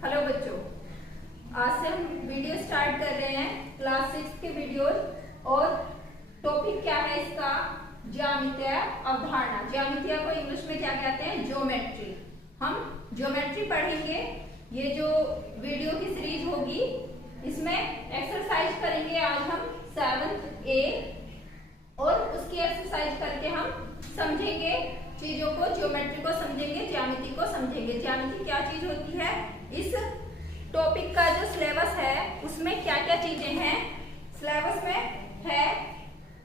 Hello बच्चों, आज से हम वीडियो स्टार्ट कर रहे हैं क्लास 6 के वीडियो। और टॉपिक क्या है इसका? ज्यामितीय अवधारणा। ज्यामितीय को इंग्लिश में क्या कहते हैं? ज्योमेट्री। हम ज्योमेट्री पढ़ेंगे। ये जो वीडियो की सीरीज होगी इसमें एक्सरसाइज करेंगे। आज हम 7th A और उसकी एक्सरसाइज करके हम समझेंगे चीजों को, ज्योमेट्री को समझेंगे, ज्यामिति को समझेंगे। ज्यामिति क्या चीज होती है? इस टॉपिक का जो सिलेबस है उसमें क्या क्या चीजें हैं सिलेबस में है,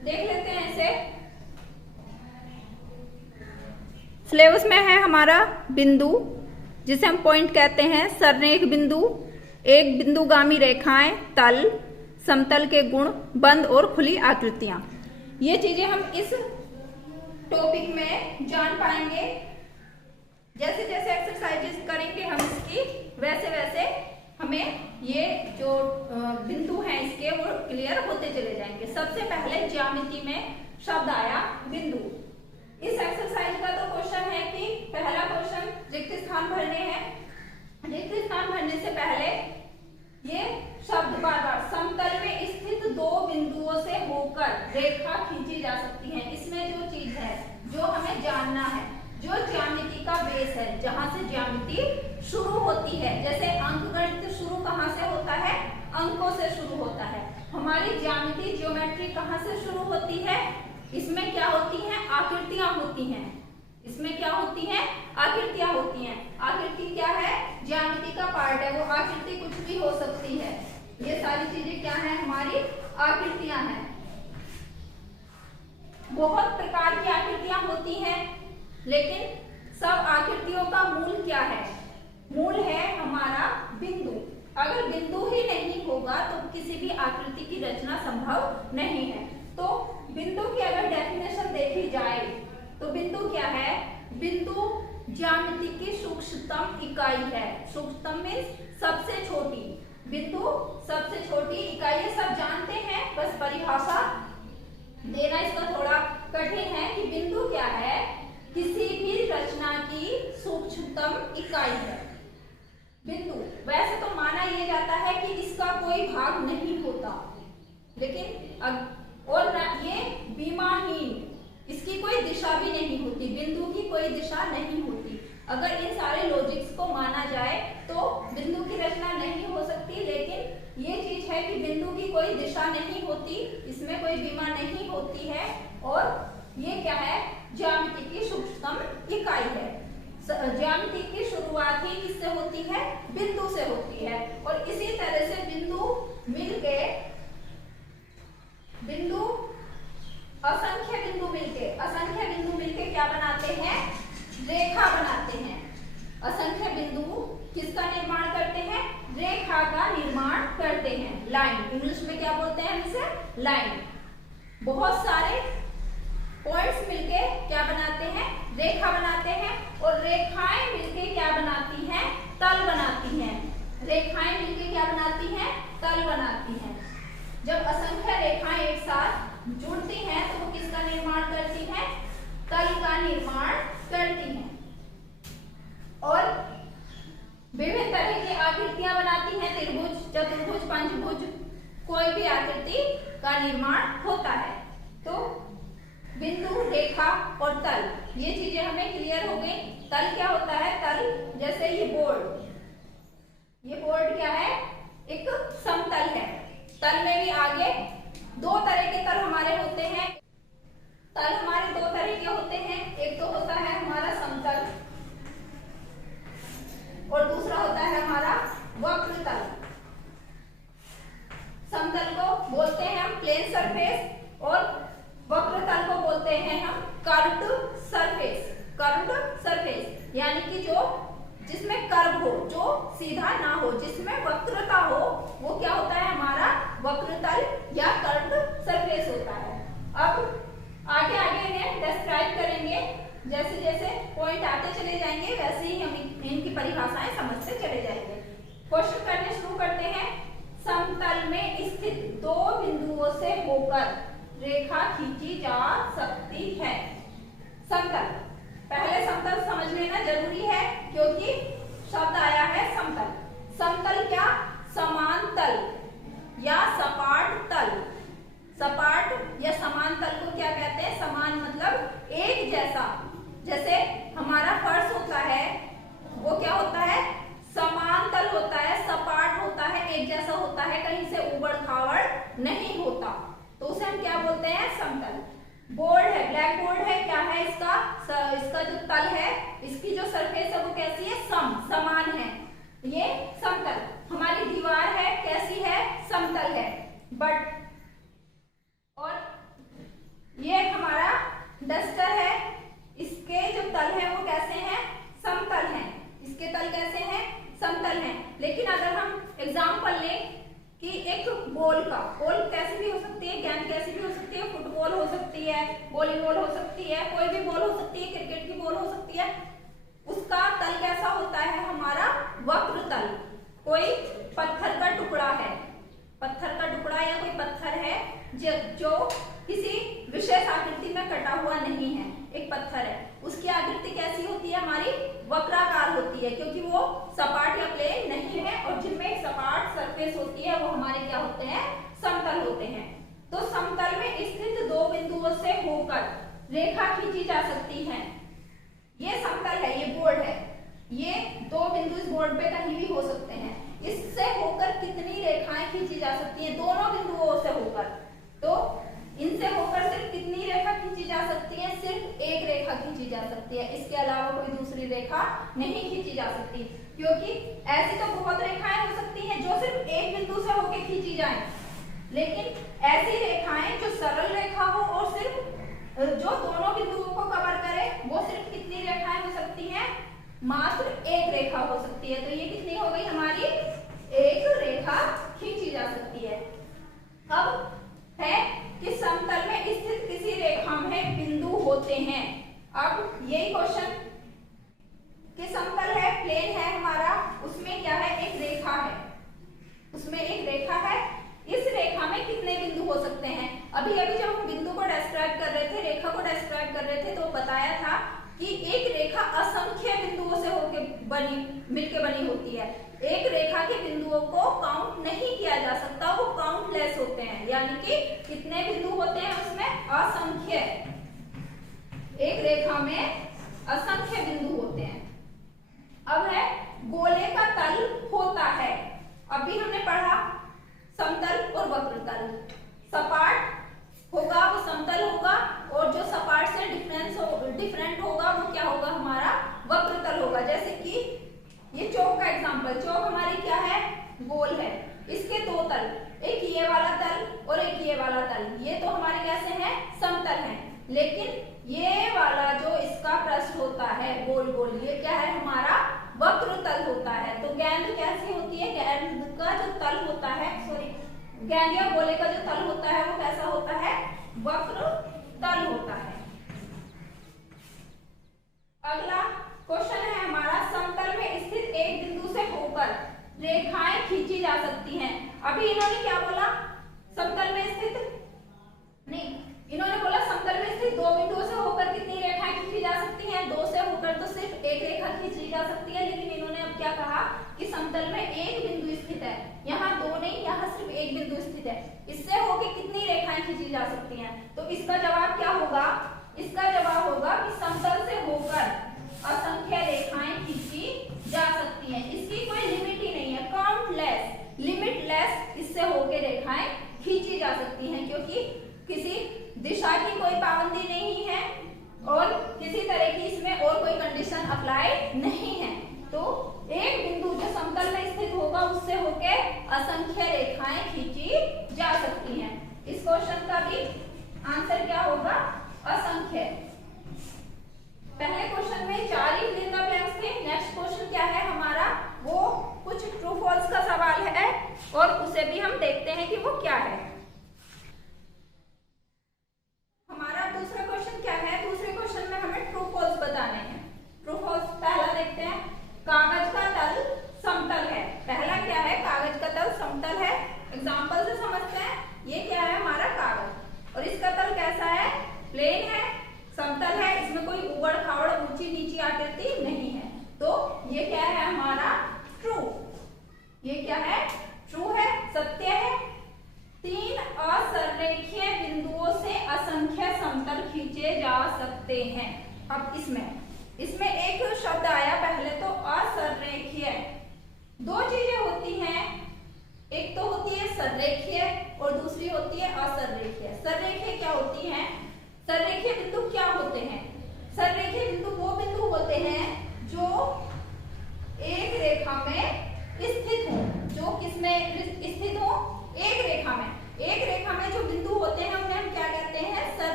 देख लेते हैं इसे। सिलेबस में है हमारा बिंदु, जिसे हम पॉइंट कहते हैं, सररेख बिंदु, एक बिंदुगामी रेखाएं, तल, समतल के गुण, बंद और खुली आकृतियां। ये चीजें हम इस टॉपिक में जान पाएंगे। जैसे जैसे एक्सरसाइजेस करेंगे हम इसकी, वैसे वैसे हमें ये जो बिंदु हैं इसके वो क्लियर होते चले जाएंगे। सबसे पहले ज्यामिति में शब्द आया बिंदु। इस एक्सरसाइज का तो क्वेश्चन है कि पहला क्वेश्चन रिक्त स्थान भरने हैं। रिक्त स्थान भरने से पहले ये शब्द बार बार समतल में स्थित दो बिंदुओं से होकर रेखा खींची जा सकती है। इसमें जो चीज है जो हमें जानना है, जो ज्यामिति का बेस है, जहां से ज्यामिति शुरू होती है। जैसे अंकगणित शुरू कहां से होता है? अंकों से शुरू होता है। हमारी ज्यामिति ज्योमेट्री कहां से शुरू होती है? इसमें क्या होती हैं? आकृतियां होती हैं। इसमें क्या होती हैं? आकृतियां होती हैं। आकृति क्या है? ज्यामिति का पार्ट है। वो आकृति कुछ भी हो सकती है। ये सारी चीजें क्या है? हमारी आकृतियां हैं। बहुत प्रकार की आकृतियां होती हैं, लेकिन सब आकृतियों का मूल क्या है? मूल है हमारा बिंदु। अगर बिंदु ही नहीं होगा तो किसी भी आकृति की रचना संभव नहीं है। तो बिंदु की अगर डेफिनेशन देखी जाए तो बिंदु क्या है? बिंदु ज्यामिति की सूक्ष्मतम इकाई है। सूक्ष्मतम मीन्स सबसे छोटी। बिंदु सबसे छोटी इकाई है, सब जानते हैं, बस परिभाषा देना इसका थोड़ा कठिन है कि बिंदु क्या है? किसी भी रचना की सूक्ष्मतम इकाई है बिंदु। वैसे तो माना यह जाता है कि इसका कोई भाग नहीं होता, लेकिन और ये विमाहीन, इसकी कोई दिशा भी नहीं होती। बिंदु की कोई दिशा नहीं होती। अगर इन सारे लॉजिक्स को माना जाए तो बिंदु की रचना नहीं हो सकती, लेकिन ये चीज है कि बिंदु की कोई दिशा नहीं होती, इसमें कोई विमा नहीं होती है, और ये क्या है? ज्यामिति की सूक्ष्मतम इकाई है। ज्यामिति की शुरुआत ही किससे होती है? बिंदु से होती है। और इसी तरह से बिंदु मिलके असंख्य बिंदु मिलके क्या बनाते हैं? रेखा बनाते हैं। असंख्य बिंदु किसका निर्माण करते हैं? रेखा का निर्माण करते हैं। लाइन, इंग्लिश में क्या बोलते हैं इसे? लाइन। बहुत सारे पॉइंट्स मिलके क्या बनाते हैं? रेखा बनाते हैं। और रेखाएं मिलके क्या बनाती हैं? तल बनाती हैं। रेखाएं मिलके क्या बनाती हैं? तल बनाती हैं। जब असंख्य रेखाएं एक साथ जुड़ती हैं तो वो किसका निर्माण करती हैं? तल का निर्माण करती हैं। और विभिन्न तरह की आकृतियां बनाती हैं। त्रिभुज, चतुर्भुज, पंचभुज, कोई भी आकृति का निर्माण होता है। तो बिंदु, रेखा और तल, ये चीजें हमें क्लियर हो गई। तल क्या होता है? तल जैसे ये बोर्ड क्या है? एक समतल है। तल में भी आगे दो तरह के तल हमारे होते हैं। तल हमारे दो तरह के होते हैं। एक तो होता है हमारा समतल और दूसरा होता है हमारा वक्र तल। समतल को बोलते हैं हम प्लेन सरफेस और वक्र तल को बोलते हैं हम कर्व्ड सरफेस। कर्व्ड सरफेस यानी कि जो जिसमें कर्व हो, जो सीधा ना हो, जिसमें वक्रता हो, वो क्या होता है? हमारा वक्र तल या कर्व्ड सरफेस होता है। अब आगे आगे इन्हें डिस्क्राइब करेंगे। जैसे जैसे पॉइंट आते चले जाएंगे वैसे ही हम इनकी परिभाषाएं समझते चले जाएंगे। क्वेश्चन करने शुरू करते हैं। समतल में स्थित दो बिंदुओं से होकर रेखा खींची जा सकती है। समतल, पहले समतल समझ लेना जरूरी है क्योंकि शब्द आया है समतल। समतल क्या, समान तल या सपाट तल। सपाट या समान तल को क्या कहते हैं, समान मतलब एक जैसा। जैसे हमारा फर्श होता है वो क्या होता है, समान तल होता है, सपाट होता है, एक जैसा होता है, कहीं से उबड़ खाबड़ नहीं होता, तो उसे हम क्या बोलते हैं, समतल। बोर्ड है, ब्लैक बोर्ड है, क्या है इसका जो तल है, इसकी जो सरफेस है वो कैसी है, समान है, ये समतल। हमारी दीवार है, कैसी है, समतल है। बट और ये हमारा डस्टर है, इसके जो तल है वो कैसे हैं, समतल हैं। इसके तल कैसे हैं, समतल हैं। लेकिन अगर हम एग्जांपल लें कि एक बॉल कैसी भी हो सकती है, गेंद कैसी भी हो सकती है, फुटबॉल हो सकती है, वॉलीबॉल हो सकती है, कोई भी बॉल हो सकती है, क्रिकेट की बॉल हो सकती है, उसका तल कैसा होता है, हमारा वक्र तल। कोई पत्थर का टुकड़ा है, पत्थर का टुकड़ा या कोई पत्थर है जो किसी विशेष आकृति में कटा हुआ नहीं है, एक पत्थर है, उसकी आकृति कैसी होती है, हमारी वक्राकार होती है, क्योंकि वो सपाट या प्लेन नहीं है, और जिनमें एक सपाट सरफेस होती है वो हमारे क्या होते हैं, समतल होते हैं। तो समतल में स्थित दो बिंदुओं से होकर रेखा खींची जा सकती है। ये समतल है, ये बोर्ड है, ये दो बिंदु इस बोर्ड पे कहीं भी हो सकते हैं। इससे होकर कितनी रेखाएं खींची जा सकती हैं, दोनों बिंदुओं से होकर। तो इनसे होकर सिर्फ कितनी रेखा खींची जा सकती है, सिर्फ एक रेखा खींची जा सकती है, इसके अलावा कोई दूसरी रेखा नहीं खींची जा सकती, क्योंकि ऐसी तो बहुत रेखाएं हो सकती हैं जो सिर्फ एक बिंदु से होकर खींची जाएं, लेकिन ऐसी रेखाएं जो सरल रेखा हो और सिर्फ जो दोनों बिंदुओं को कवर करे, वो सिर्फ कितनी रेखाएं हो सकती हैं, मात्र एक रेखा हो सकती है। तो ये कितनी हो गई हमारी, एक रेखा खींची जा सकती है। अब है कि समतल में स्थित किसी रेखा में बिंदु होते हैं। अब यही क्वेश्चन कि समतल है, प्लेन है हमारा, उसमें क्या है, एक रेखा है, उसमें एक रेखा है, इस रेखा में कितने बिंदु हो सकते हैं। अभी जब हम बिंदु को डिस्क्राइब कर रहे थे, रेखा को डिस्क्राइब कर रहे थे, तो बताया था कि एक रेखा असंख्य बिंदुओं से होकर मिलकर बनी होती है। एक रेखा के बिंदुओं को काउंट नहीं किया जा सकता, वो काउंटलेस होते हैं, यानी कि कितने बिंदु होते हैं उसमें, असंख्य। एक रेखा में असंख्य बिंदु होते हैं। अब है गोले का तल होता है। अभी हमने पढ़ा समतल और वक्र तल। सपाट होगा वो समतल होगा, और जो सपाट से डिफरेंट होगा वो क्या होगा, हमारा वक्र तल होगा। जैसे कि ये चौक का एग्जांपल, चौक हमारी क्या है, गोल है, इसके दो तल, एक ये वाला तल और एक ये वाला तल, ये तो हमारे कैसे हैं, समतल हैं। लेकिन ये वाला जो इसका पृष्ठ होता है गोल गोल, ये क्या है, हमारा वक्र तल होता है। तो गेंद कैसी होती है, गेंद का जो तल होता है, गेंद या गोले का जो तल होता है वो कैसा होता है, वक्र तल होता है। अगला क्वेश्चन है हमारा, समतल में स्थित एक बिंदु से होकर रेखाएं खींची जा सकती हैं। अभी इन्होंने क्या बोला, समतल में स्थित नहीं, इन्होंने बोला समतल में स्थित दो बिंदुओं से होकर कितनी रेखाएं खींची जा सकती हैं, दो से होकर तो सिर्फ एक रेखा खींची जा सकती है। लेकिन इन्होंने अब क्या कहा कि समतल में एक बिंदु स्थित है, यहाँ दो नहीं, यहाँ सिर्फ एक बिंदु स्थित है, इससे होकर कितनी रेखाएं खींची जा सकती हैं। तो इसका जवाब क्या होगा, इसका जवाब होगा कि समतल से होकर असंख्य रेखाएं खींची जा सकती हैं। इसकी कोई लिमिट ही नहीं है, काउंटलेस, लिमिटलेस इससे होकर रेखाएं खींची जा सकती हैं, क्योंकि किसी दिशा की कोई पाबंदी नहीं है और किसी तरह की इसमें और कोई कंडीशन अप्लाई नहीं है। तो एक बिंदु जो समतल में स्थित होगा उससे होकर असंख्य रेखाएं खींची जा सकती हैं। इस क्वेश्चन का भी आंसर क्या होगा, असंख्य। पहले क्वेश्चन में 4 ही फिल इन द ब्लैंक्स थे। नेक्स्ट क्वेश्चन क्या है हमारा, वो कुछ ट्रू फॉल्स का सवाल है और उसे भी हम देखते हैं कि वो क्या है। हमारा दूसरा क्वेश्चन क्या है, दूसरे क्वेश्चन में हमें ट्रू फॉल्स बताने हैं। ट्रू फॉल्स पहला देखते हैं, कागज का तल समतल है। पहला क्या है, कागज का तल समतल है। एग्जाम्पल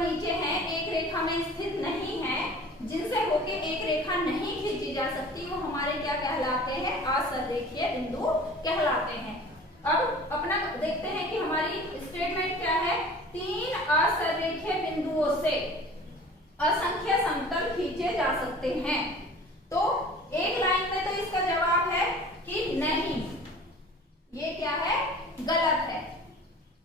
नीचे हैं, एक रेखा में स्थित नहीं है, जिनसे होके एक रेखा नहीं खींची जा सकती, वो हमारे क्या कहलाते हैं? असररेखीय बिंदु कहलाते हैं। अब अपना देखते हैं कि हमारी स्टेटमेंट क्या है। 3 असररेखीय बिंदुओं से असंख्य समतल खींचे जा सकते हैं। तो एक लाइन में तो इसका जवाब है कि नहीं, ये क्या है? गलत है।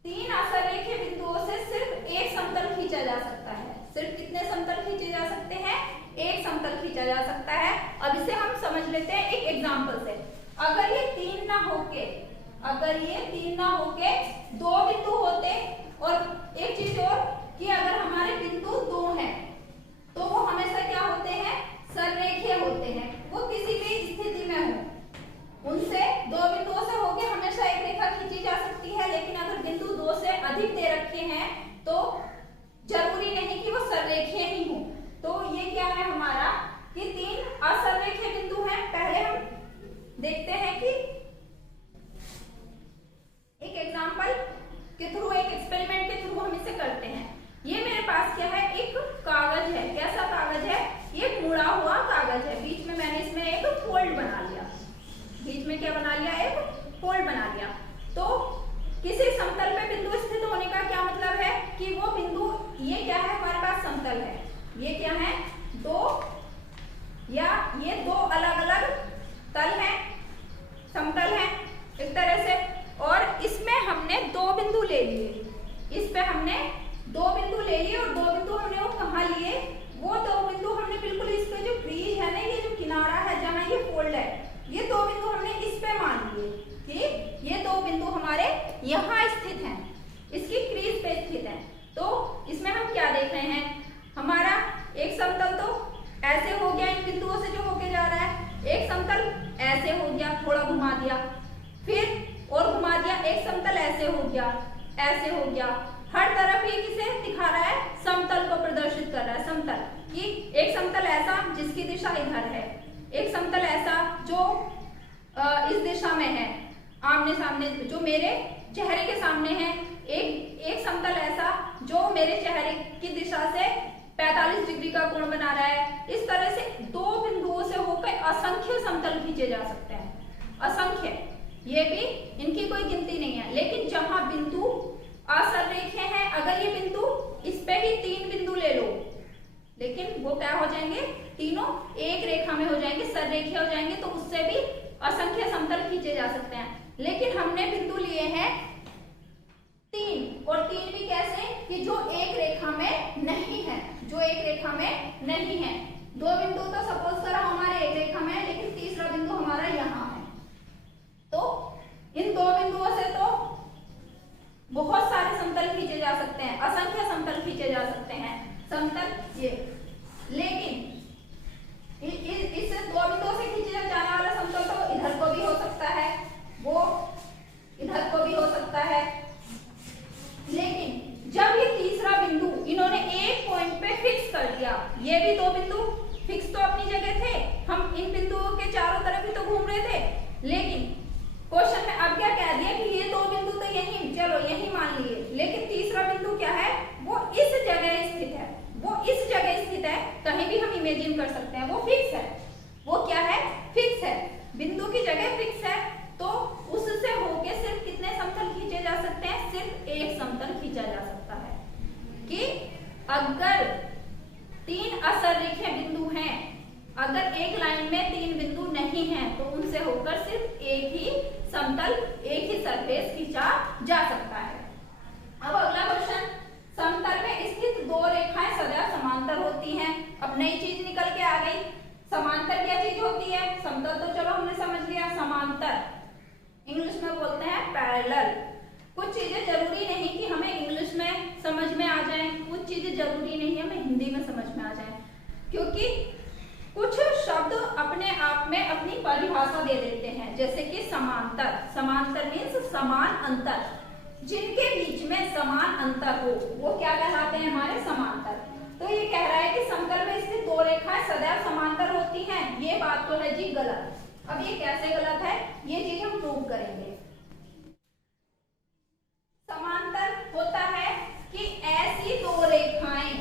3 असररेखीय बिंदुओं से सिर्फ एक समतल खींचा जा सकता है। सिर्फ कितने समतल खींचे जा सकते हैं? एक समतल खींचा जा सकता है। अब इसे हम समझ लेते हैं एक एग्जांपल से। अगर ये 3 ना होके 2 बिंदु होते, और एक चीज और कि अगर हमारे बिंदु 2 हैं तो वो हमेशा क्या होते हैं? सररेखीय होते हैं। वो किसी भी स्थिति में हो, उनसे 2 बिंदुओं से होके हमेशा एक रेखा खींची जा सकती है। लेकिन अगर बिंदु 2 से अधिक दे रखे हैं तो जरूरी नहीं कि वो सररेखीय ही हो। तो ये क्या है हमारा कि 3 असररेखीय बिंदु हैं। पहले हम देखते हैं कि एक एग्जांपल के थ्रू, एक एक्सपेरिमेंट के थ्रू हम इसे करते हैं। ये मेरे पास क्या है? एक कागज है। कैसा कागज है? ये मुड़ा हुआ कागज है। बीच में मैंने इसमें एक फोल्ड बना लिया। बीच में क्या बना लिया? एक फोल्ड बना लिया। तो किसी समतल पे बिंदु स्थित होने का क्या मतलब है कि वो बिंदु, ये क्या है? हमारे पास समतल है। ये क्या है? 2 अलग अलग तल हैं, समतल हैं इस तरह से, और इसमें हमने 2 बिंदु ले लिए। इस पे हमने 2 बिंदु ले लिए, और 2 बिंदु हमने वो कहाँ लिए? वो 2 बिंदु हमने बिल्कुल इस पे जो क्रीज है ना, ये जो किनारा है जहाँ ये फोल्ड है, ये 2 बिंदु हमने इस पे मान लिए कि ये 2 बिंदु हमारे यहाँ स्थित हैं, इसकी क्रीज पे स्थित हैं। तो इसमें हम क्या देख रहे हैं? हमारा एक समतल तो ऐसे हो गया इन बिंदुओं से जो होके जा रहा है, एक समतल ऐसे हो गया, थोड़ा घुमा दिया, फिर और घुमा दिया, एक समतल ऐसे हो गया, ऐसे हो गया। हर तरफ ये किसे दिखा रहा है? समतल को प्रदर्शित कर रहा है। समतल कि एक समतल ऐसा जिसकी दिशा इधर है, एक समतल ऐसा जो इस दिशा में है, आमने सामने जो मेरे चेहरे के सामने है, एक समतल ऐसा जो मेरे चेहरे की दिशा से 45 डिग्री का कोण बना रहा है। इस तरह से 2 बिंदुओं से होकर असंख्य समतल खींचे जा सकते हैं। असंख्य, ये भी इनकी कोई गिनती नहीं है। लेकिन जहां बिंदु असररेखीय है, अगर ये बिंदु, इस पे ही 3 बिंदु ले लो, लेकिन वो क्या हो जाएंगे? तीनों एक रेखा में हो जाएंगे, सररेखीय हो जाएंगे, तो उससे भी असंख्य समतल खींचे जा सकते हैं। लेकिन हमने बिंदु लिए हैं 3, और 3 भी कैसे? कि जो एक रेखा में नहीं है, जो एक रेखा में नहीं है। 2 बिंदु तो सपोज करो हमारे एक रेखा में है, लेकिन तीसरा बिंदु हमारा यहाँ है। तो इन 2 बिंदुओं से तो बहुत सारे समतल खींचे जा सकते हैं, असंख्य समतल खींचे जा सकते हैं। समतल ये, लेकिन इस 2 बिंदुओं से खींचे जाने वाला समतल तो इधर को भी हो सकता है, वो इधर को भी हो सकता है। लेकिन जब ये तीसरा बिंदु इन्होंने एक पॉइंट पे फिक्स कर दिया, ये भी 2 बिंदु फिक्स तो अपनी जगह थे, हम इन बिंदुओं के चारों तरफ ही तो घूम रहे थे। लेकिन क्वेश्चन में अब क्या कह दिया कि ये 2 बिंदु तो यही, चलो यही मान लिए, लेकिन तीसरा बिंदु क्या है? वो इस जगह स्थित है, वो इस जगह स्थित है, कहीं भी हम इमेजिन कर सकते हैं, वो फिक्स है। वो क्या है? फिक्स है, बिंदु की जगह फिक्स है। तो उससे होके सिर्फ कितने समतल खींचे जा सकते हैं? सिर्फ एक समतल खींचा जा सकता है। कि अगर 3 असररेखीय बिंदु हैं, अगर एक लाइन में 3 बिंदु नहीं हैं, तो उनसे होकर सिर्फ एक ही समतल, एक ही सरफेस खींचा जा सकता है। अब अगला क्वेश्चन, समतल में स्थित 2 रेखाएं सदैव समांतर होती हैं। अब नई चीज निकल के आ गई। समांतर क्या चीज होती है? समतल तो चलो हमने समझ लिया, समांतर इंग्लिश में बोलते हैं पैरेलल। कुछ चीजें जरूरी नहीं कि हमें इंग्लिश में समझ में आ जाए, कुछ चीजें जरूरी नहीं है हमें हिंदी में समझ में आ जाए, क्योंकि कुछ शब्द अपने आप में अपनी परिभाषा दे देते हैं। जैसे कि समांतर, समांतर मीन्स समान अंतर, जिनके बीच में समान अंतर हो वो क्या कहलाते हैं? हमारे समांतर। तो ये कह रहा है कि समतल में स्थित 2 रेखाएं सदैव समांतर होती हैं, ये बात तो है जी गलत। अब ये कैसे गलत है, ये चीज हम प्रूव करेंगे। समांतर होता है कि ऐसी 2 रेखाएं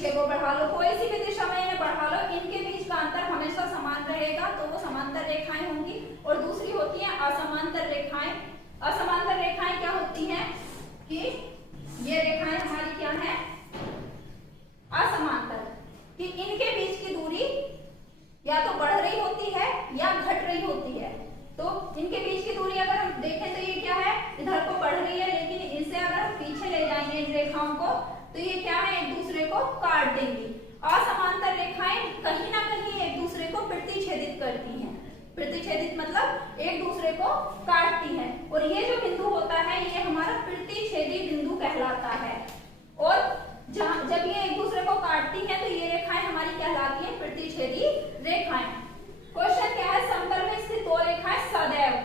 पीछे को बढ़ा लो, कोई सी भी दिशा में इन्हें बढ़ा लो, इनके बीच का अंतर हमेशा समान रहेगा, तो वो समांतर रेखाएं होंगी। और दूसरी होती है असमांतर रेखाएं। असमांतर रेखाएं क्या होती हैं कि ये रेखाएं हमारी क्या है, असमांतर, कि इनके बीच की दूरी या तो बढ़ रही होती है या घट रही होती है। तो इनके बीच की दूरी अगर हम देखें तो ये क्या है, इधर को बढ़ रही है, लेकिन इसे अगर हम पीछे ले जाएंगे इन रेखाओं को तो ये क्या है, एक दूसरे को काट देंगी। असमांतर रेखाएं कहीं ना कहीं एक दूसरे को प्रतिच्छेदित करती हैं। प्रतिच्छेदित मतलब एक दूसरे को काटती है, और ये जो बिंदु होता है ये हमारा प्रतिच्छेदी बिंदु कहलाता है। और जब ये एक दूसरे को काटती हैं तो ये रेखाएं हमारी कहलाती हैं प्रतिच्छेदी रेखाएं। क्वेश्चन क्या है, समतल में स्थित दो रेखाएं सदैव,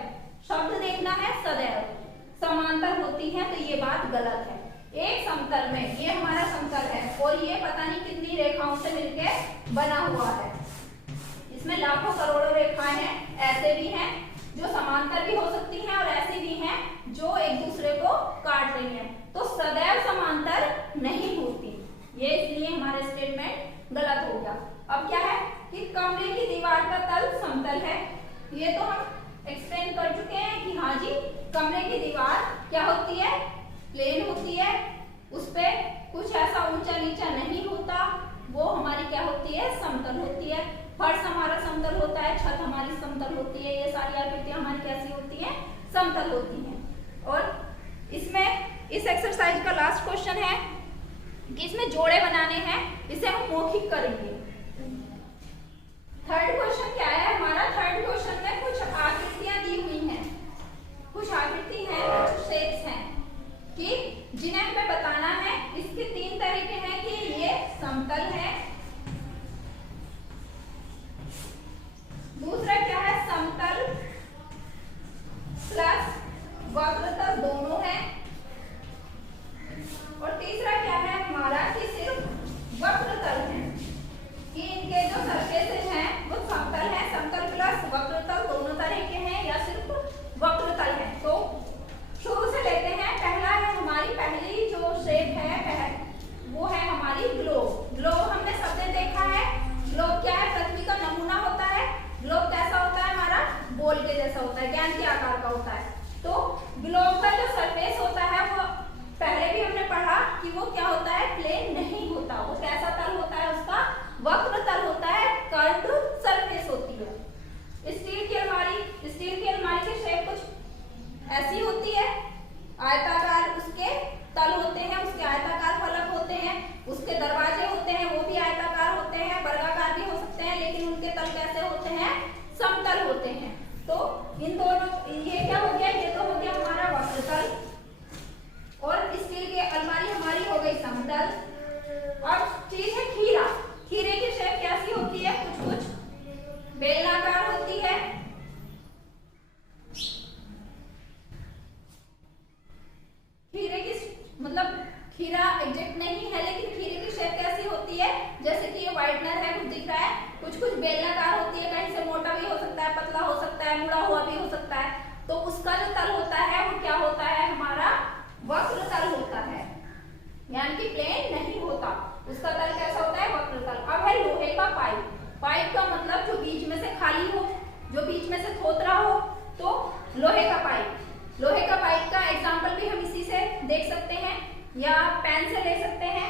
शब्द देखना है सदैव, समांतर होती हैं, तो ये बात गलत है। एक समतल में, ये हमारा समतल है और ये पता नहीं कितनी रेखाओं से मिलकर बना हुआ है, इसमें लाखों करोड़ों रेखाएं हैं, ऐसे भी हैं जो समांतर भी हो सकती हैं और ऐसे भी हैं जो एक दूसरे को काट रही हैं, तो सदैव समांतर नहीं होती। ये इसलिए हमारा स्टेटमेंट गलत हो गया। अब क्या है कि कमरे की दीवार का तल समतल है, ये तो हम एक्सप्लेन कर चुके हैं कि हाँ जी कमरे की दीवार क्या होती है, प्लेन होती है, उस पे कुछ ऐसा ऊंचा नीचा नहीं होता, वो हमारी क्या होती है, समतल होती है। फर्श हमारा समतल होता है, छत हमारी समतल होती है, ये सारी आकृतियां हमारी कैसी होती हैं, समतल होती हैं। और इसमें इस एक्सरसाइज का लास्ट क्वेश्चन है कि इसमें जोड़े बनाने हैं, इसे हम मौखिक करेंगे। थर्ड क्वेश्चन क्या है हमारा, थर्ड क्वेश्चन में कुछ आकृतियां दी हुई हैं, कुछ आकृति हैं, कुछ शेप्स हैं कि जिन्हें हमें बताना है। इसके तीन तरीके हैं कि ये समतल है, दूसरा क्या है समतल प्लस वक्रतल दोनों है, और तीसरा क्या है हमारा कि सिर्फ वक्रतल है, कि इनके जो सरफेसेस हैं वो समतल है, समतल प्लस वक्रतल दोनों तरह के हैं या सिर्फ वक्रतल है। तो शुरू से लेते हैं, पहला है हमारी पहली जो शेप है वो है हमारी ग्लोब। ग्लोब हमने सबने देखा है, ग्लोब क्या है, पृथ्वी का नमूना होता है। ग्लोब कैसा होता है हमारा, बोल के जैसा होता है, ज्ञान के आकार का होता है। तो ग्लोब का जो सरफेस होता है वो पहले भी हमने पढ़ा कि वो क्या होता है, प्लेन नहीं होता, वो कैसा तल होता है, उसका वक्र तल होता है, कर्व्ड सरफेस होती है। स्टील की अलमारी की शेप कुछ ऐसी होती है, आयताकार उसके तल होते हैं, उसके आयताकार फलक होते हैं, उसके दरवाजे होते हैं वो भी आयताकार होते हैं, वर्गाकार भी हो सकते हैं, लेकिन उनके तल कैसे होते हैं, समतल होते हैं। तो इन दोनों, ये क्या हो गया, ये तो हो गया हमारा वक्रतल, और स्टील की अलमारी हमारी हो गई समतल। अब चीज है खीरा। खीरे की शेप कैसी होती है, कुछ कुछ बेलनाकार होती है, खीरे की मतलब खीरा एग्जैक्ट नहीं है, लेकिन खीरे की शेप कैसी होती है, जैसे कि ये व्हाइटनर है, कुछ दिख रहा है, कुछ कुछ बेलनाकार होती है, कहीं से मोटा भी हो सकता है, पतला हो सकता है, मुड़ा हुआ भी हो सकता है। तो उसका जो तल होता है वो क्या होता है, हमारा वक्र तल होता है, यानी कि प्लेन नहीं होता, उसका तल कैसा होता है, वक्र तल। अब है लोहे का पाइप। पाइप का मतलब जो बीच में से खाली हो, जो बीच में से थोतरा हो, तो लोहे का पाइप। लोहे का पाइप का एग्जाम्पल भी हम इसी से देख सकते हैं या पेन से ले सकते हैं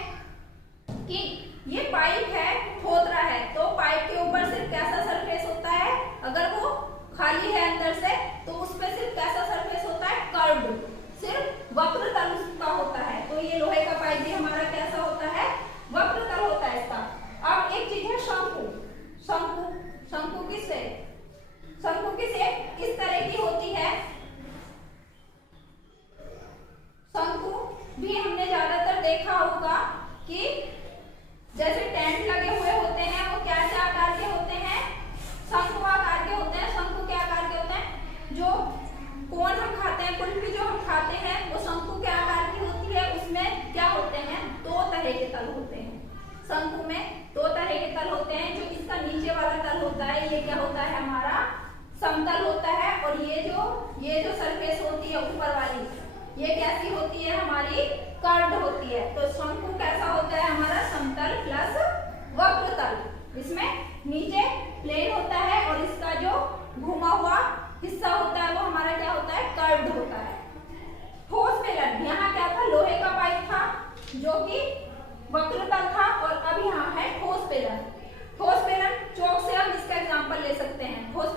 कि ये पाइप है, थोतरा है, तो पाइप के ऊपर सिर्फ कैसा सरफेस होता है, अगर वो खाली है अंदर से तो उस पर सिर्फ कैसा सरफेस होता है, कर्व्ड, सिर्फ वक्र तल उसका होता है। तो ये लोहे का पाइप भी हमारा कैसा होता है, वक्र तल होता है इसका। अब एक चीज है शंकु। शंकु की शेप किस तरह की होती है, शंकु भी हमने ज्यादातर देखा होगा कि जैसे टेंट लगे हुए होते हैं, वो क्या क्या आकार के होते हैं, शंकु आकार के होते हैं। शंकु के आकार के होते हैं, जो कोन हम खाते हैं, कुल्फी जो हम खाते हैं वो शंकु के आकार की होती है। उसमें क्या होते हैं, दो तरह के तल होते हैं, शंकु में दो तरह के तल होते हैं। जो इसका नीचे वाला तल होता है ये क्या होता है, हमारा समतल होता है, और ये जो सरफेस होती है ऊपर वाली, ये कैसी होती है, हमारी कर्व्ड होती है। तो शंकु कैसा होता है, हमारा समतल प्लस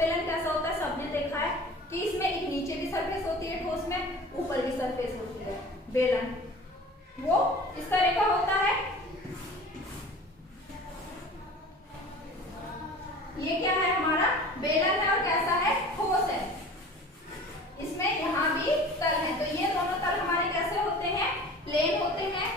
बेलन कैसा होता है, सबने देखा है कि इसमें एक नीचे भी सरफेस होती है ठोस में, ऊपर भी सरफेस होती है। बेलन वो इस तरह का होता है। ये क्या है, हमारा बेलन है और कैसा है, ठोस है। इसमें यहाँ भी तल है, तो ये दोनों तल हमारे कैसे होते हैं, प्लेन होते हैं।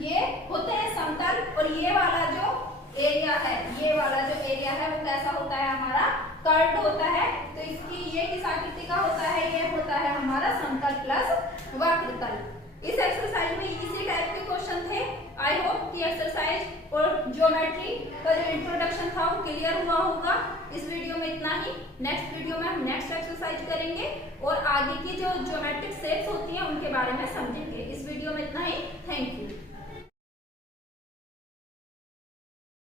ये होते हैं समतल, और ये वाला जो एरिया है, ये वाला जो एरिया है वो कैसा होता है, हमारा कर्व्ड होता है। तो इसकी ये किस आकृति का होता है, ये होता है हमारा समतल प्लस वक्रतल। इस एक्सरसाइज में इसी टाइप के क्वेश्चन थे। आई होप कि एक्सरसाइज और ज्योमेट्री का जो इंट्रोडक्शन था वो क्लियर हुआ होगा। इस वीडियो में इतना ही। नेक्स्ट वीडियो में हम नेक्स्ट एक्सरसाइज करेंगे और आगे की जो ज्योमेट्रिक शेप्स होती हैं उनके बारे में समझेंगे। इस वीडियो में इतना ही। Thank you.